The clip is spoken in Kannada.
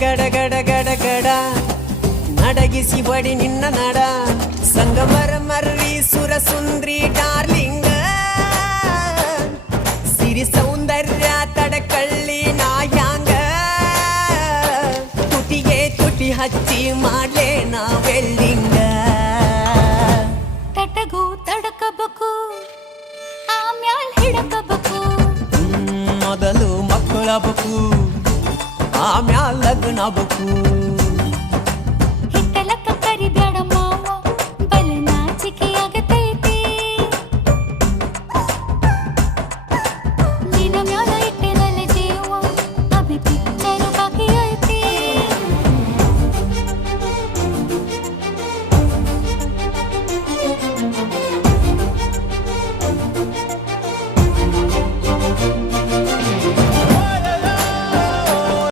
ಗಡ ಗಡ ಗಡ ಗಡ ನಡಗಿಸಿ ಬಡಿ ನಿನ್ನ ನಡ ಸಂಗಮರ ಮರ್ರಿ ಸುರ ಸುಂದ್ರಿ ಡಾರ್ಲಿಂಗ ಸಿರಿ ಸೌಂದರ್ಯ ತಡಕಳ್ಳಿ ನಾಯಾಂಗ ತುಟಿಗೆ ತುಟಿ ಹಚ್ಚಿ ಮಾಡ್ಲೇ ನಾ ವೆಲ್ಡಿಂಗ ತಟಗೂ ತಡಕಬೇಕು ಆಮ್ಯಾಲ್ ಹಿಡಕಬೇಕು ಮೊದಲು ಮಕ್ಕಳಬೇಕು ಆಮ್ಯಾಲ ಲಗ್ನ ಬೇಕು